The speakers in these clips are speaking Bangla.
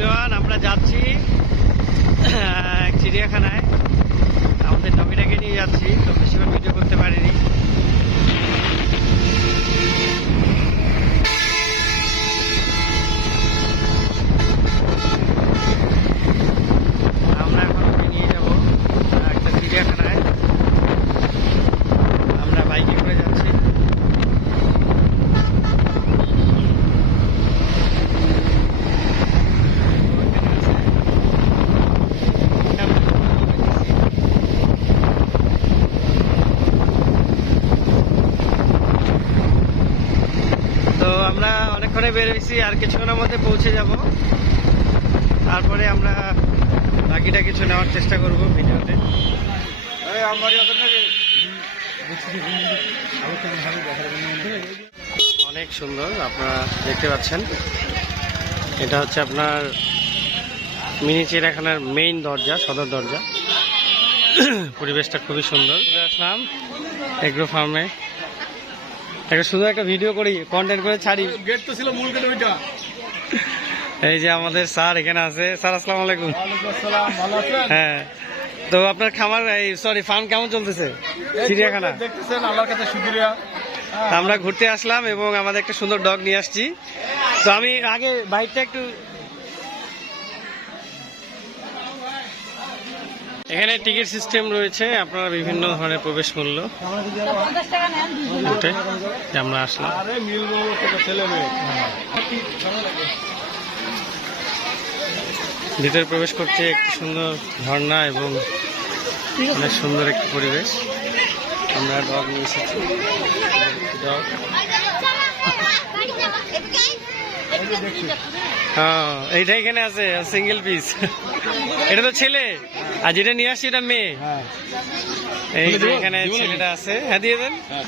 এভরিওয়ান আমরা যাচ্ছি চিড়িয়াখানায়। আমাদের নবীটাকে নিয়ে যাচ্ছি তো বেশিরভাগ ভিডিও করতে পারিনি আমরা এখন ওকে নিয়ে যাব একটা চিড়িয়াখানায় আমরা বাইকে করে যাচ্ছি তো আমরা হয়েছি আর কিছুক্ষণের মধ্যে পৌঁছে যাব। তারপরে আমরা বাকিটা কিছু নেওয়ার চেষ্টা করব ভিডিওতে। অনেক সুন্দর আপনারা দেখতে পাচ্ছেন। এটা হচ্ছে আপনার মিনি চিড়িয়াখানার মেইন দরজা সদর দরজা। পরিবেশটা খুবই সুন্দর। আসলাম এগ্রো ফার্মে। একটা সুন্দর একটা ভিডিও করি কন্টেন্ট করে ছাড়ি। গেট তো ছিল মূল গেট ওইটা। এই যে আমাদের স্যার এখানে আছে। স্যার আসসালামু আলাইকুম। হ্যাঁ। তো আপনার খামার এই সরি ফার্ম কেমন চলতেছে? চিড়িয়াখানা দেখতেছেন আল্লাহর কাছে শুকরিয়া। আমরা ঘুরতে আসলাম এবং আমাদের একটা সুন্দর ডগ নিয়ে আসছি। তো আমি আগে বাইকটা একটু এখানে টিকিট সিস্টেম রয়েছে আপনারা বিভিন্ন ধরনের প্রবেশ মূল্য। আমরা আসলাম। ভিতরে প্রবেশ করতে একটি সুন্দর ঝর্ণা এবং অনেক সুন্দর একটি পরিবেশ। আমরা ডগ নিয়ে এসেছি। ডগ। এইটা এখানে আছে সিঙ্গেল পিস এটা তো ছেলে। আর যেটা নিয়ে আসছি এটা মেয়ে। হ্যাঁ। এই যে এখানে? ছেলেটা আছে। হ্যাঁ দিয়ে দেন। হ্যাঁ।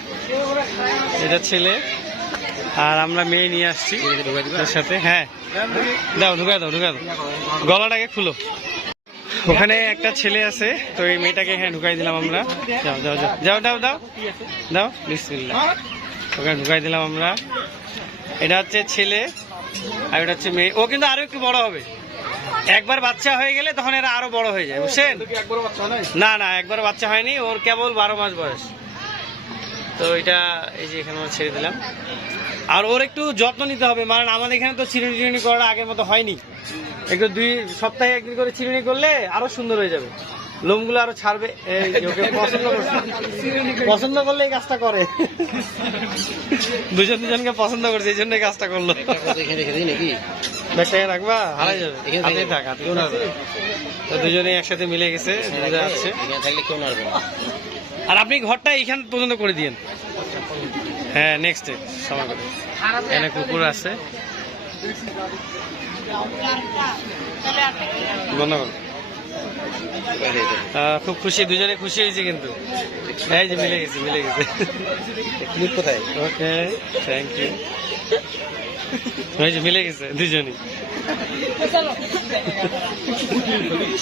এটা ছেলে। আর আমরা মেয়ে নিয়ে আসছি। ওর সাথে হ্যাঁ। দাও ঢুকা দাও ঢুকা দাও। গলাটাকে খুলো। ওখানে একটা ছেলে আছে তো এই মেয়েটাকে এখানে ঢুকাই দিলাম আমরা। যাও যাও যাও। যাও দাও দাও। দাও বিসমিল্লাহ। ওখানে ঢুকাই দিলাম আমরা। এটা হচ্ছে ছেলে। আর এটা হচ্ছে মেয়ে। ও কিন্তু আরও একটু বড় হবে। একবার বাচ্চা হয়ে গেলে তখন এরা আরও বড় হয়ে যায় বুঝছেন? না না একবার বাচ্চা হয়নি। ওর কেবল বারো মাস বয়স। তো এটা এই যে এখানে ছেড়ে দিলাম। আর ওর একটু যত্ন নিতে হবে। মানে আমাদের এখানে তো চিরুনি চিরুনি করাটা আগের মতো হয়নি। একটু দুই সপ্তাহে একদিন করে চিরুনি করলে আরও সুন্দর হয়ে যাবে। লোমগুলো আরও ছাড়বে। ওকে পছন্দ করছে। পছন্দ করলে এই কাজটা করে। দুজন দুজনকে পছন্দ করছে এই জন্য কাজটা করল। ব্যাগটা রাখবা? হারাই যাবে। হাতে থাক হাতে থাক। তো দুজনে একসাথে মিলে গেছে আর আপনি ঘরটা এইখান পর্যন্ত করে দিয়েন। হ্যাঁ নেক্সট ডে সময় করে। এখানে কুকুর আছে। বন্ধ করো। খুব খুশি দুজনে খুশি হয়েছে কিন্তু। এই যে মিলে গেছে মিলে গেছে। কোথায়? ওকে থ্যাংক ইউ এই যে মিলে গেছে দুজনই।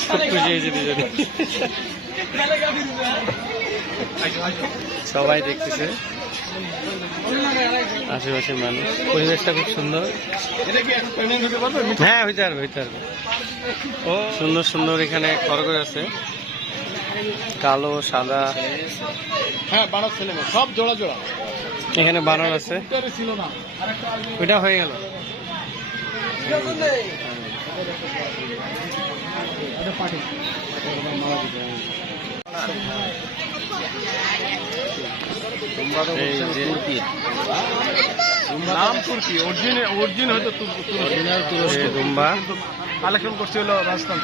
খুব খুশি হয়েছে দুজনে। সবাই দেখতেছে। আশেপাশের মানুষ। পরিবেশটা খুব সুন্দর। হ্যাঁ হইতে পারবে হইতে পারবে। ও। সুন্দর সুন্দর এখানে খরগোশ আছে। কালো সাদা। হ্যাঁ বারো ছেলে সব জোড়া জোড়া। এখানে বানর আছে। ওইটা হয়ে গেল। এটা পার্টি এই নাম তুর্কি অরিজিন অরিজিন হয়তো অরিজিনাল এই দুম্বা কালেকশন করছে হলো রাজস্থান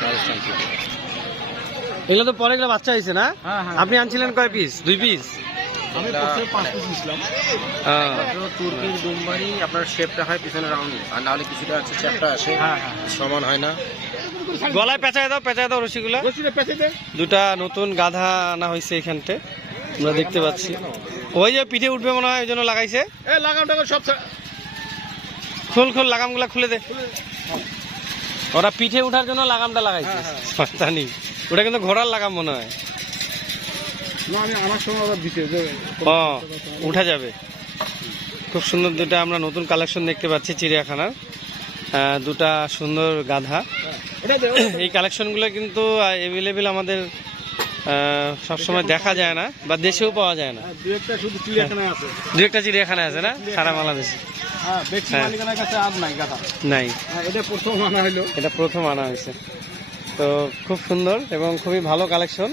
এগুলো তো পরে এগুলো বাচ্চা হয়েছে না? হ্যাঁ হ্যাঁ। আপনি আনছিলেন কয় পিস দুই পিস আমি প্রথমে পাঁচ পিস নিছিলাম তুর্কির দুমবারি আপনার শেপটা হয় পিছনে রাউন্ড আর নাহলে কিছুটা আছে চ্যাপটা আসে। হ্যাঁ হ্যাঁ। সমান হয় না। গলায় পেঁচায় দাও পেঁচায় দাও দে। দুটা নতুন গাধা আনা হয়েছে এখানতে আমরা দেখতে পাচ্ছি। ওই যে পিঠে উঠবে মনে হয় ওই জন্য লাগাইছে। এ লাগাম টাগাম সব খুল খুল লাগামগুলা খুলে দে। ওরা পিঠে উঠার জন্য লাগামটা লাগাইছে। জানি ওটা কিন্তু ঘোড়ার লাগাম মনে হয়। উঠা যাবে। খুব সুন্দর দুটা আমরা নতুন কালেকশন দেখতে পাচ্ছি চিড়িয়াখানার। দুটা সুন্দর গাধা। এই কালেকশনগুলো কিন্তু অ্যাভেলেবেল আমাদের সবসময় দেখা যায় না বা দেশেও পাওয়া যায় না। দু একটা শুধু চিড়িয়াখানায় আছে। চিড়িয়াখানা আছে না? সারা বাংলাদেশে। হ্যাঁ হ্যাঁ। নাই হ্যাঁ এটা প্রথম আনা হলো এটা প্রথম আনা হয়েছে। তো খুব সুন্দর এবং খুবই ভালো কালেকশন।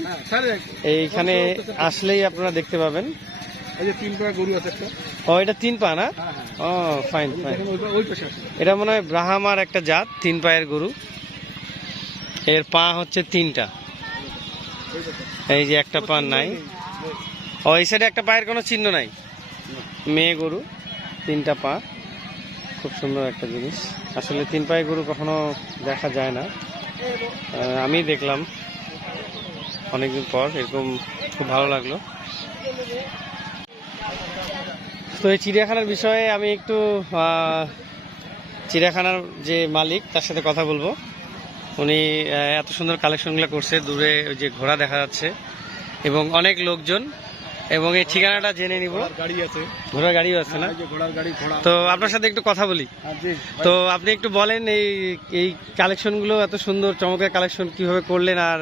এইখানে আসলেই আপনারা দেখতে পাবেন। তিন টাকা গরু ও এটা তিন পা না? ও ফাইন ফাইন এটা মনে হয় ব্রাহ্মার একটা জাত তিন পায়ের গরু। এর পা হচ্ছে তিনটা। এই যে একটা পা নাই। ও, এই সাইডে একটা পায়ের কোনো চিহ্ন নাই? মেয়ে গরু, তিনটা পা। খুব সুন্দর একটা জিনিস। আসলে তিন পায়ে গরু কখনো দেখা যায় না। আমি দেখলাম অনেকদিন পর, এরকম খুব ভালো লাগল। তো এই চিড়িয়াখানার বিষয়ে আমি একটু চিড়িয়াখানার যে মালিক, তার সাথে কথা বলব। উনি এত সুন্দর কালেকশনগুলো করছে দূরে ওই যে ঘোড়া দেখা যাচ্ছে এবং অনেক লোকজন এবং এই ঠিকানাটা জেনে নিব। ঘোড়ার গাড়ি আছে। ঘোড়ার গাড়িও আছে না? ঘোড়ার গাড়ি তো আপনার সাথে একটু কথা বলি। হ্যাঁ, তো আপনি একটু বলেন এই এই কালেকশনগুলো এত সুন্দর চমৎকার কালেকশন কীভাবে করলেন আর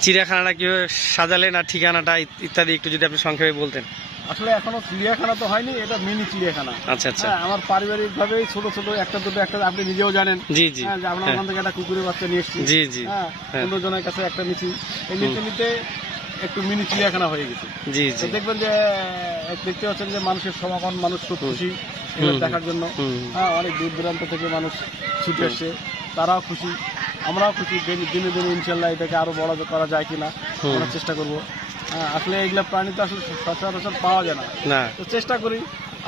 চিড়িয়াখানাটা কীভাবে সাজালেন আর ঠিকানাটা ইত্যাদি একটু যদি আপনি সংক্ষেপে বলতেন। আসলে এখনও চিড়িয়াখানা তো হয়নি এটা মিনি চিড়িয়াখানা। আচ্ছা আচ্ছা। হ্যাঁ আমার পারিবারিক ভাবেই ছোট ছোট একটা দুটো একটা আপনি নিজেও জানেন। জি জি। হ্যাঁ যে আমরা হ্যাঁ। ওখান থেকে একটা কুকুরের বাচ্চা নিয়ে এসেছি। জি জি। হ্যাঁ। পনেরো জনের কাছে একটা নিচ্ছি এই নিতে নিতে একটু মিনি চিড়িয়াখানা হয়ে গেছে। জি জি। দেখবেন যে দেখতে পাচ্ছেন যে মানুষের সমাগম মানুষ খুব খুশি দেখার জন্য। হ্যাঁ অনেক দূর দূরান্ত থেকে মানুষ ছুটে আসছে তারাও খুশি। আমরাও খুশি। দিনে দিনে ইনশাল্লাহ এটাকে আরও বড় করা যায় কিনা আমরা চেষ্টা করব। আসলে এগুলা প্রাণী তো আসলে সচরাচর পাওয়া যায় না। না। তো চেষ্টা করি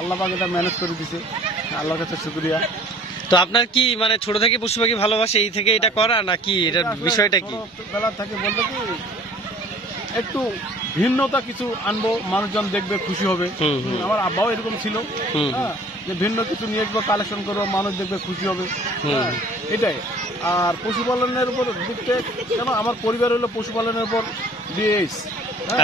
আল্লাহ পাক এটা ম্যানেজ করে দিছে আল্লাহর কাছে শুক্রিয়া। তো আপনার কি মানে ছোট থেকে পশু পাখি ভালোবাসে এই থেকে এটা করা না কি এটার বিষয়টা কি? ছোটবেলা থেকে বলতে কি একটু ভিন্নতা কিছু আনব মানুষজন দেখবে খুশি হবে। আমার আব্বাও এরকম ছিল। হ্যাঁ যে ভিন্ন কিছু নিয়ে আসব কালেকশন করব মানুষ দেখবে খুশি হবে। হ্যাঁ, এটাই। আর পশুপালনের উপর দিকতে কেন আমার পরিবার হলো পশুপালনের উপর বিএস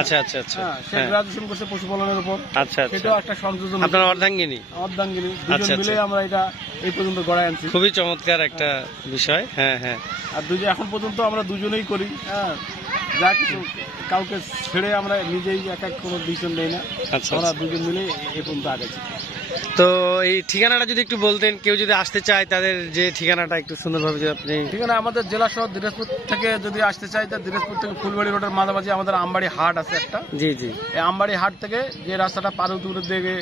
আচ্ছা আচ্ছা আচ্ছা। হ্যাঁ সে হ্যাঁ। গ্রাজুয়েশন করছে পশুপালনের উপর আচ্ছা আচ্ছা। সেটাও একটা সংযোজন আপনার অর্ধাঙ্গিনী? অর্ধাঙ্গিনী। আচ্ছা, দুজন মিলে আচ্ছা। আমরা এটা এই পর্যন্ত গড়ায় আনছি। খুবই চমৎকার একটা বিষয়। হ্যাঁ হ্যাঁ। আর দুজন এখন পর্যন্ত আমরা দুজনেই করি। হ্যাঁ যা কিছু কাউকে ছেড়ে আমরা নিজেই এক এক কোনো ডিসিশন নেই না। আচ্ছা আমরা আচ্ছা। দুজন মিলে এ পর্যন্ত আগেছি তো এই ঠিকানাটা যদি একটু বলতেন কেউ যদি আসতে চায় তাদের যে ঠিকানাটা একটু সুন্দরভাবে যদি আপনি ঠিকানা আমাদের জেলা শহর দিনাজপুর থেকে যদি আসতে চাই তা দিনাজপুর থেকে ফুলবাড়ি রোডের মাঝামাঝি আমাদের আমবাড়ি হাট আছে একটা। জি জি। এই আমবাড়ি হাট থেকে যে রাস্তাটা পার্বতীপুরের দিকে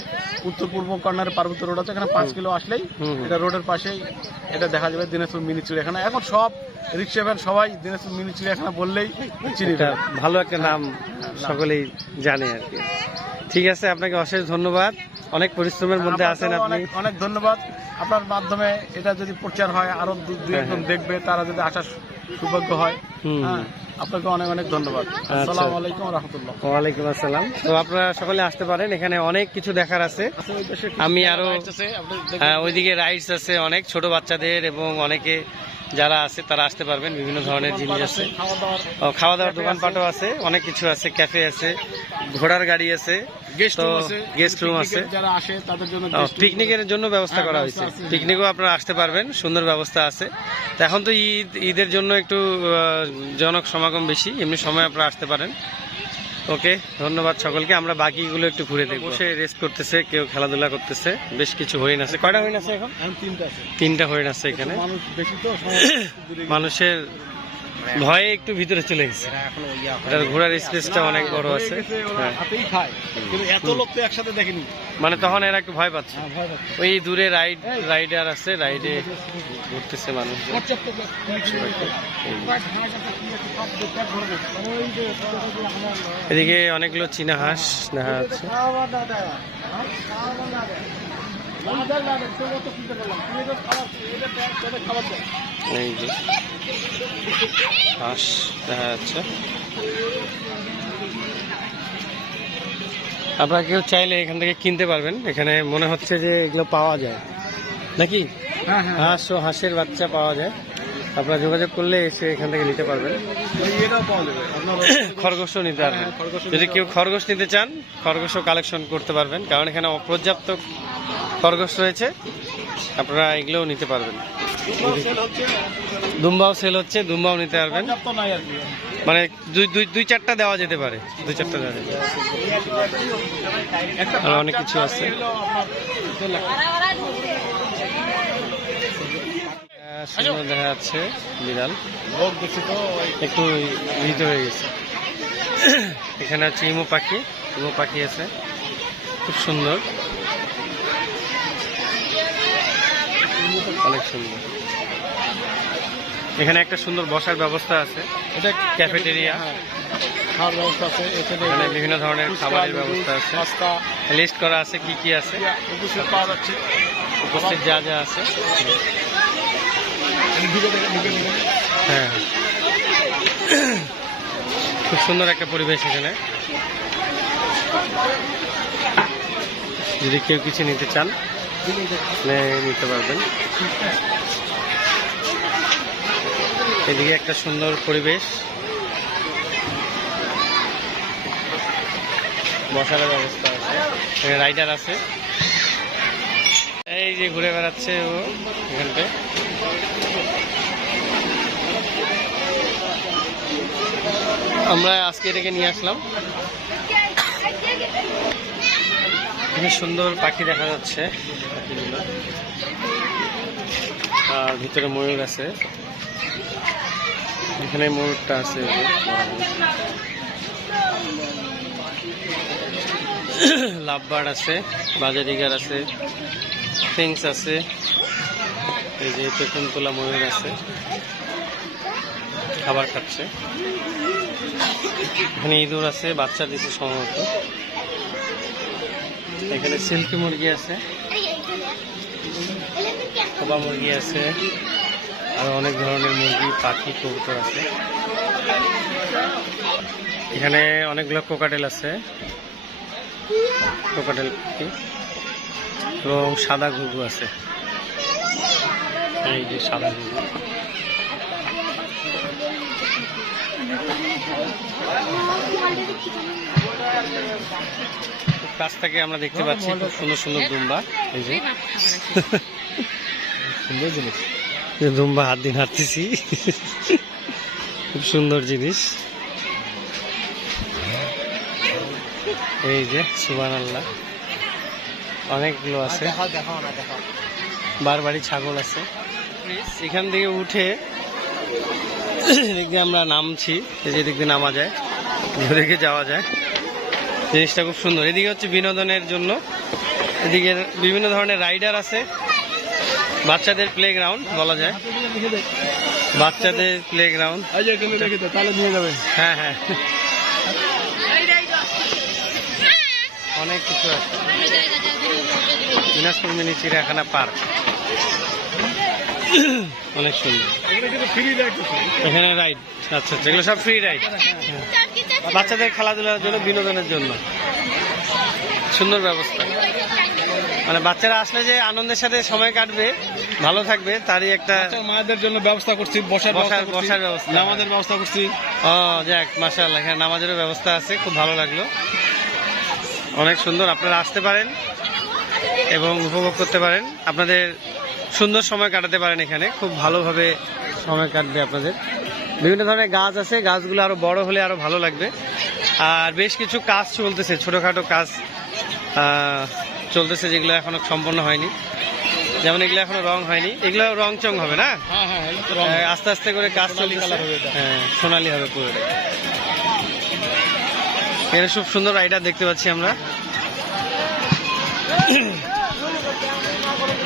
উত্তর পূর্ব কর্নারে পার্বতী রোড আছে এখানে পাঁচ কিলো আসলেই। এটা রোডের পাশেই এটা দেখা যাবে দিনাজপুর মিনি চিড়িয়াখানা। এখন সব রিক্সা ভ্যান সবাই দিনাজপুর মিনি চিড়িয়াখানা বললেই চিনি ভালো একটা নাম। সকলেই জানে আর কি। ঠিক আছে আপনাকে অশেষ ধন্যবাদ। অনেক পরিশ্রমের মধ্যে আছেন আপনি। অনেক ধন্যবাদ। আপনার মাধ্যমে এটা যদি প্রচার হয় আরও দুই হ্যাঁ, একজন হ্যাঁ। দেখবে তারা যদি আসার সৌভাগ্য হয়। হ্যাঁ আপনাকে অনেক অনেক ধন্যবাদ। আসসালামু আলাইকুম রহমতুল্লাহ। ওয়ালাইকুম আসসালাম। তো আপনারা সকলে আসতে পারেন এখানে অনেক কিছু দেখার আছে। আমি আরও ওইদিকে রাইডস আছে অনেক ছোট বাচ্চাদের এবং অনেকে যারা আছে তারা আসতে পারবেন বিভিন্ন ধরনের জিনিস আছে খাওয়া দাওয়ার দোকানপাটও আছে অনেক কিছু আছে ক্যাফে আছে ঘোড়ার গাড়ি আছে। তো গেস্ট রুম আছে। পিকনিকের যারা আসে তাদের জন্য পিকনিকের ব্যবস্থা হ্যাঁ, করা হয়েছে। পিকনিকও আপনারা আসতে পারবেন সুন্দর ব্যবস্থা আছে। তো এখন তো ঈদ ঈদের জন্য একটু জনক সমাগম বেশি এমনি সময় আপনারা আসতে পারেন। ওকে ধন্যবাদ সকলকে। আমরা বাকিগুলো একটু ঘুরে দেখব। সে রেস্ট করতেছে কেউ খেলাধুলা করতেছে। বেশ কিছু হরিণ আছে। কয়টা হরিণ আছে এখন? তিনটা হরিণ আছে এখানে। মানুষ বেশি তো মানুষের ভয়ে একটু ভিতরে চলে গেছে। এটার ঘোরার স্পেসটা অনেক বড় আছে। হ্যাঁ। হাতেই খায় কিন্তু এত লোক তো একসাথে দেখেনি। মানে তখন এরা একটু ভয় পাচ্ছে। হ্যাঁ ভয় পাচ্ছে। ওই দূরে রাইড রাইডার আছে রাইডে ঘুরতেছে মানুষ। এদিকে অনেকগুলো চীনা হাঁস দেখা যাচ্ছে। এই যে। হাঁস দেখা যাচ্ছে। আপনারা কেউ চাইলে এখান থেকে কিনতে পারবেন। এখানে মনে হচ্ছে যে এগুলো পাওয়া যায়। নাকি? হ্যাঁ হ্যাঁ। হাঁস ও হাঁসের বাচ্চা পাওয়া যায়। আপনারা যোগাযোগ করলে এসে এখান থেকে নিতে পারবেন। খরগোশও নিতে পারবেন। যদি কেউ খরগোশ নিতে চান খরগোশও কালেকশন করতে পারবেন। কারণ এখানে অপর্যাপ্ত খরগোশ রয়েছে। আপনারা এগুলোও নিতে পারবেন। দুম্বাও সেল হচ্ছে দুম্বাও নিতে পারবেন। মানে দুই দুই দুই চারটা দেওয়া যেতে পারে। দুই চারটা দেওয়া যেতে পারে। আর অনেক কিছু আছে। সুন্দর দেখা যাচ্ছে বিড়াল। লোক দেখছি তো একটু ভিতরে হয়ে গেছে। এখানে আছে ইমু পাখি ইমু পাখি আছে। খুব সুন্দর। অনেক সুন্দর। এখানে একটা সুন্দর বসার ব্যবস্থা আছে। এটা ক্যাফেটেরিয়া। হ্যাঁ, খাওয়ার ব্যবস্থা আছে। এখানে বিভিন্ন ধরনের খাবারের ব্যবস্থা আছে। লিস্ট করা আছে কি কি আছে। উপস্থিত পাওয়া যাচ্ছে। উপস্থিত যা যা আছে। দেখে দেখে হ্যাঁ। খুব সুন্দর একটা পরিবেশ এখানে। যদি কেউ কিছু নিতে চান নিতে পারবেন। এদিকে একটা সুন্দর পরিবেশ। বসার ব্যবস্থা আছে। রাইডার আছে। এই যে ঘুরে বেড়াচ্ছে ও এখানটায়। আমরা আজকে এটাকে নিয়ে আসলাম। খুবই সুন্দর পাখি দেখা যাচ্ছে। আর ভিতরে ময়ূর আছে। এখানে ময়ূরটা আছে। লাভবার্ড আছে, বাজারিগার আছে, ফিংস আছে। এই যে পেকুনতলা ময়ূর আছে। খাবার খাচ্ছে। এখানে ইঁদুর আছে, বাচ্চা দিছে সম্ভবত। এখানে সিল্কি মুরগি আছে খোবা মুরগি আছে, আর অনেক ধরনের মুরগি, পাখি, কবুতর আছে। এখানে অনেকগুলো কোকাটেল আছে। কোকাটেল পাখি এবং সাদা ঘুঘু আছে। এই যে সাদা ঘুঘু। থেকে আমরা দেখতে পাচ্ছি খুব সুন্দর সুন্দর দুম্বা, এই যে। সুন্দর জিনিস। দুম্বা হাত দিন হাঁটতেছি খুব সুন্দর জিনিস। এই যে সুবান আল্লাহ অনেকগুলো আছে। বারবারই ছাগল আছে। এখান থেকে উঠে এদিক দিয়ে আমরা নামছি যে এদিক দিয়ে নামা যায় ওদিকে যাওয়া যায়। জিনিসটা খুব সুন্দর। এদিকে হচ্ছে বিনোদনের জন্য এদিকে বিভিন্ন ধরনের রাইডার আছে। বাচ্চাদের প্লে গ্রাউন্ড বলা যায়। বাচ্চাদের প্লে গ্রাউন্ড হ্যাঁ হ্যাঁ। অনেক কিছু আছে। দিনাজপুর মিনি চিড়িয়াখানা পার্ক। অনেক সুন্দর। এখানে ফ্রি রাইড এখানে রাইড আচ্ছা আচ্ছা। এগুলো সব ফ্রি রাইড বাচ্চাদের খেলাধুলার জন্য বিনোদনের জন্য। সুন্দর ব্যবস্থা। মানে বাচ্চারা আসলে যে আনন্দের সাথে সময় কাটবে ভালো থাকবে তারই একটা মায়েদের জন্য ব্যবস্থা করছি বসার বসার- বসার ব্যবস্থা। নামাজের ব্যবস্থা করছি। ও যাক মাসাল্লাহ এখানে নামাজেরও ব্যবস্থা আছে খুব ভালো লাগল। অনেক সুন্দর আপনারা আসতে পারেন এবং উপভোগ করতে পারেন। আপনাদের সুন্দর সময় কাটাতে পারেন এখানে। খুব ভালোভাবে সময় কাটবে আপনাদের। বিভিন্ন ধরনের গাছ আছে গাছগুলো আরও বড় হলে আরও ভালো লাগবে। আর বেশ কিছু কাজ চলতেছে ছোটখাটো কাজ চলতেছে যেগুলো এখনও সম্পন্ন হয়নি। যেমন এগুলো এখনও রং হয়নি। এগুলো রং চং হবে না? হ্যাঁ হ্যাঁ আস্তে আস্তে করে কাজ চলতেছে। হবে হ্যাঁ সোনালি হবে পুরোটা এখানে খুব সুন্দর রাইডার দেখতে পাচ্ছি আমরা।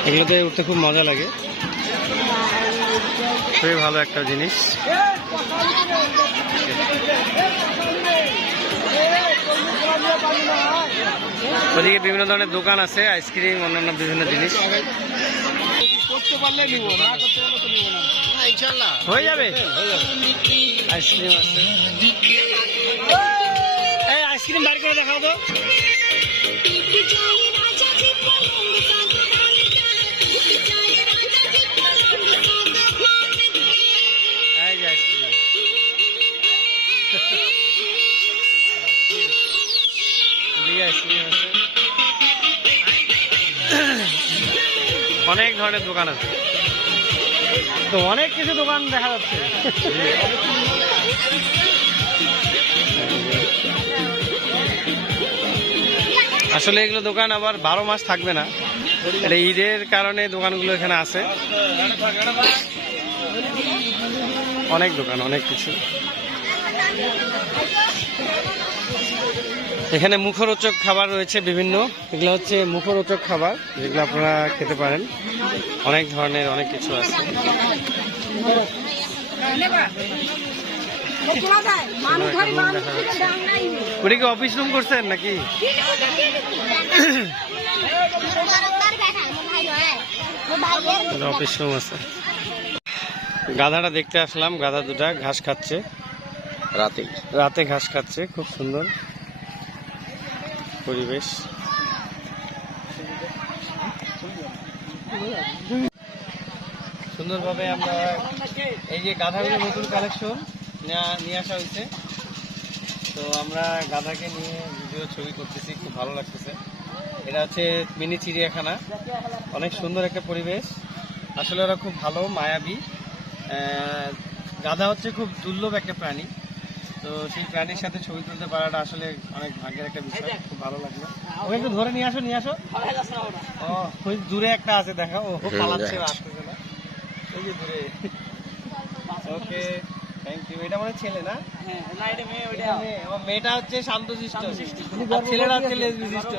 এগুলোতে উঠতে খুব মজা লাগে। খুবই ভালো একটা জিনিস। ওদিকে বিভিন্ন ধরনের দোকান আছে, আইসক্রিম, অন্যান্য বিভিন্ন জিনিস। হয়ে যাবে? আইসক্রিম আছে। আইসক্রিম বার করে দেখাও তো। অনেক ধরনের দোকান আছে। তো অনেক কিছু দোকান দেখা যাচ্ছে। আসলে এগুলো দোকান আবার বারো মাস থাকবে না। এটা ঈদের কারণে দোকানগুলো এখানে আছে। অনেক দোকান, অনেক কিছু। এখানে মুখরোচক খাবার রয়েছে বিভিন্ন। এগুলো হচ্ছে মুখরোচক খাবার যেগুলো আপনারা খেতে পারেন। অনেক ধরনের অনেক কিছু আছে। ওটা কি অফিস রুম করছেন নাকি? অফিস রুম আছে। গাধাটা দেখতে আসলাম গাধা দুটা ঘাস খাচ্ছে। রাতে। রাতে ঘাস খাচ্ছে খুব সুন্দর। পরিবেশ। সুন্দরভাবে আমরা এই যে গাধাগুলো নতুন কালেকশন নিয়ে আসা হয়েছে। তো আমরা গাধাকে নিয়ে ভিডিও ছবি করতেছি, খুব ভালো লাগতেছে। এটা হচ্ছে মিনি চিড়িয়াখানা। অনেক সুন্দর একটা পরিবেশ। আসলে ওরা খুব ভালো, মায়াবী। গাধা হচ্ছে খুব দুর্লভ একটা প্রাণী। তো সেই প্রাণীর সাথে ছবি তুলতে পারাটা আসলে অনেক ভাগ্যের একটা বিষয়। খুব ভালো লাগল। ওকে একটু ধরে নিয়ে আসো নিয়ে আসো। ও ওই দূরে একটা আছে দেখা। ও হুম, পালাচ্ছে দেখা। আসতেছে না। ওই যে দূরে। ওকে থ্যাংক ইউ এটা মানে ছেলে না? এটা মেয়ে। আমার মেয়েটা হচ্ছে শান্ত শিষ্ট আর ছেলেটা হচ্ছে লেজবিশিষ্ট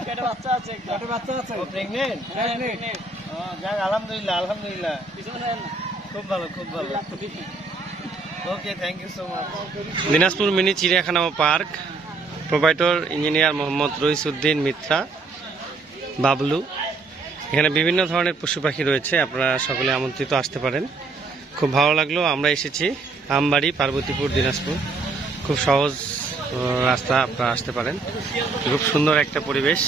পেটে বাচ্চা আছে ও প্রেগনেন্ট ও যাক আলহামদুলিল্লাহ আলহামদুলিল্লাহ। খুব ভালো খুব ভালো। দিনাজপুর মিনি চিড়িয়াখানা park. Provider engineer Mohammad Raisuddin Mitra, Bablu. এখানে বিভিন্ন ধরনের পশু পাখি রয়েছে, আপনারা সকলে আমন্ত্রিত আসতে পারেন। খুব ভালো লাগল, আমরা এসেছি আমবাড়ি, পার্বতীপুর, দিনাজপুর। খুব সহজ রাস্তা আপনারা আসতে পারেন। খুব সুন্দর একটা পরিবেশ।